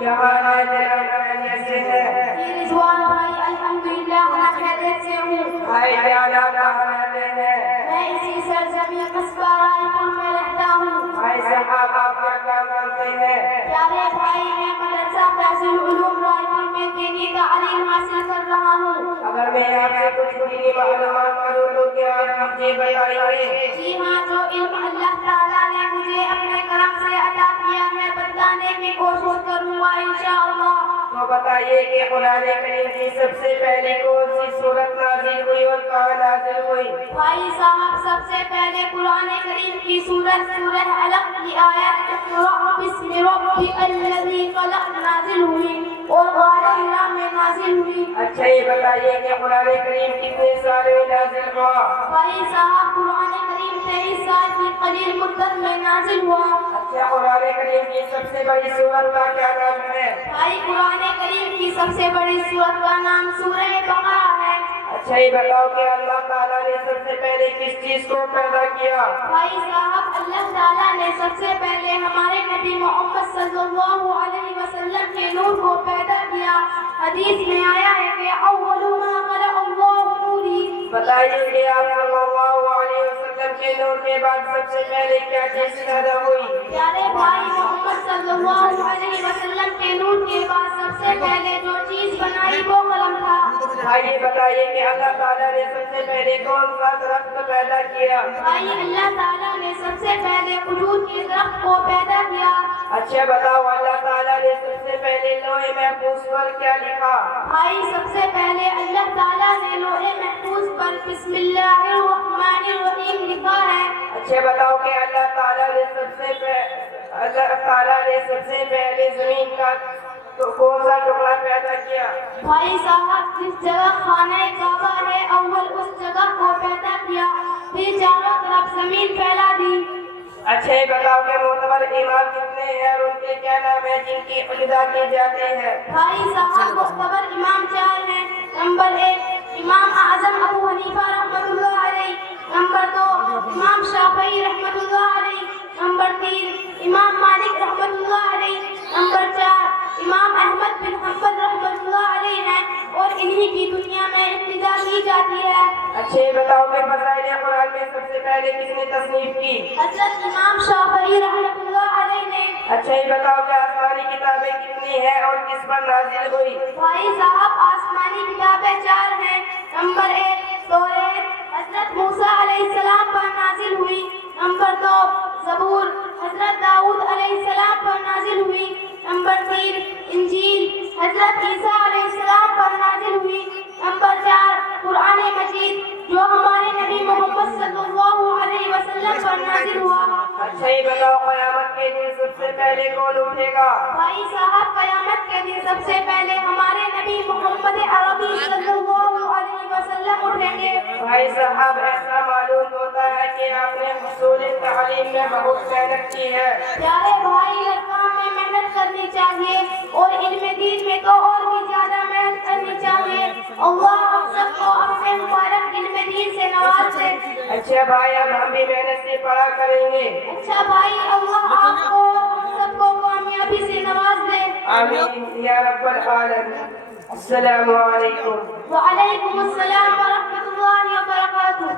کیا حال ہے جناب کیسے ہیں؟ جی رضوان بھائی الحمدللہ میں خیریت سے ہوں۔ بھائی جان آپ کہاں رہتے ہیں؟ میں اسی سرزمین قصبہ رائے پور میں رہتا ہوں۔ بھائی صاحب آپ کیا کام کرتے ہیں؟ پیارے بھائی میں مدرسہ فیض العلوم رائے پور میں دینی تعلیم حاصل کر رہا ہوں۔ اگر میں آپ سے کچھ دینی معلومات کروں تو کیا آپ مجھے بتائیں گے؟ جی ہاں، جو علم اللہ تعالیٰ نے مجھے اپنے کرم سے عطا کیا ہے بتانے کی کوشش کروں گا انشاءاللہ۔ تو بتائیے کہ قرآن کریم کی سب سے پہلے کون سی سورت نازل ہوئی اور کہاں نازل ہوئی؟ بھائی صاحب سب سے پہلے قرآن کریم کی سورت سورہ علق کی آیت اقرأ بسم ربک الذی خلق نازل ہوئی اور غار حرا میں نازل ہوئی۔ اچھا یہ بتائیے کہ قرآن کریم کتنے سال میں نازل ہوا؟ بھائی صاحب قرآن کریم 23 سال کی قلیل مدت میں نازل ہوا۔ اچھا قرآن کریم کی سب سے بڑی سورت کا کیا نام ہے؟ بھائی قرآن کریم کی سب سے بڑی سورت کا نام سورہ بقرہ ہے۔ اچھا یہ بتاؤ کہ اللہ تعالیٰ نے سب سے پہلے کس چیز کو پیدا کیا؟ بھائی صاحب اللہ تعالیٰ نے سب سے پہلے ہمارے نبی محمد صلی اللہ علیہ وسلم کے نور کو پیدا کیا۔ حدیث میں آیا ہے کہ اول ما خلق اللہ نوری۔ بتائیے کہ آپ صلی اللہ علیہ وسلم کے نور کے بعد سب سے پہلے کیا چیز پیدا ہوئی؟ پیارے بھائی محمد صلی اللہ علیہ وسلم کے نور کے بعد سب سے پہلے جو چیز بنائی وہ قلم تھا۔ آئیے بتائیے کہ اللہ تعالیٰ نے سب سے پہلے کون سا درخت پیدا کیا؟ بھائی اللہ تعالیٰ نے سب سے پہلے کھجور کے درخت کو پیدا کیا۔ اچھا بتاؤ اللہ تعالیٰ نے سب سے پہلے لوح محفوظ پر کیا لکھا؟ بھائی سب سے پہلے اللہ تعالیٰ نے لوح محفوظ پر بسم اللہ الرحمن الرحیم لکھا ہے۔ اچھا بتاؤ کہ اللہ تعالیٰ نے سب سے پہلے زمین کا کون سا ٹکڑا پیدا کیا؟ بھائی صاحب جس جگہ خانہ کعبہ ہے اول اس جگہ کو پیدا کیا، پھر چاروں طرف زمین پھیلا دی۔ اچھا یہ بتاؤ کہ معتبر امام کتنے ہیں اور ان کے کیا نام ہیں جن کی اقتدا کی جاتے ہیں؟ بھائی صاحب معتبر امام 4 ہیں۔ نمبر 1 امام اعظم ابو حنیفہ رحمۃ اللہ علیہ، نمبر 2 امام شافعی رحمۃ اللہ علیہ، نمبر 3 امام مالک رحمۃ اللہ علیہ، نمبر 4 امام احمد بن حنبل رحمۃ اللہ علیہ ہیں اور انہی کی دنیا میں ابتدا کی جاتی ہے۔ اچھا یہ بتاؤ کہ فضائل قرآن میں سب سے پہلے کس نے تصنیف کی؟ حضرت امام شافعی رحمۃ اللہ علیہ نے۔ اچھا یہ بتاؤ کہ آسمانی کتابیں کتنی ہیں اور کس پر نازل ہوئی؟ بھائی صاحب آسمانی کتابیں 4 ہیں۔ نمبر 1 توریت حضرت موسیٰ علیہ السلام پر نازل ہوئی، نمبر 2 زبور حضرت داؤد علیہ السلام پر نازل ہوئی، نمبر 3 انجیل حضرت عیسیٰ علیہ السلام پر نازل ہوئی، نمبر 4 قرآن مجید جو ہمارے نبی محمد صلی اللہ علیہ وسلم پر نازل ہوا۔ اچھا یہ بتاؤ قیامت کے دن سب سے پہلے کون اٹھے گا؟ بھائی صاحب قیامت کے دن سب سے پہلے ہمارے نبی محمد عربی صلی اللہ علیہ وسلم اٹھیں گے۔ بھائی صاحب ایسا معلوم ہوتا ہے کہ آپ نے حصول تعلیم میں بہت محنت کی ہے۔ پیارے بھائی ہر کام میں محنت کرنی چاہیے اور علم دین میں تو اور بھی زیادہ محنت کرنی چاہیے۔ اللہ ہم سب کو اپنے مبارک علم دین سے نواز دے۔ اچھا بھائی اب ہم بھی محنت سے پڑھا کریں گے۔ اچھا بھائی اللہ آپ کو ہم سب کو کامیابی سے نواز دے۔ آمین یا رب العالمین۔ السلام علیکم۔ وعلیکم السلام ورحمۃ اللہ وبرکاتہ۔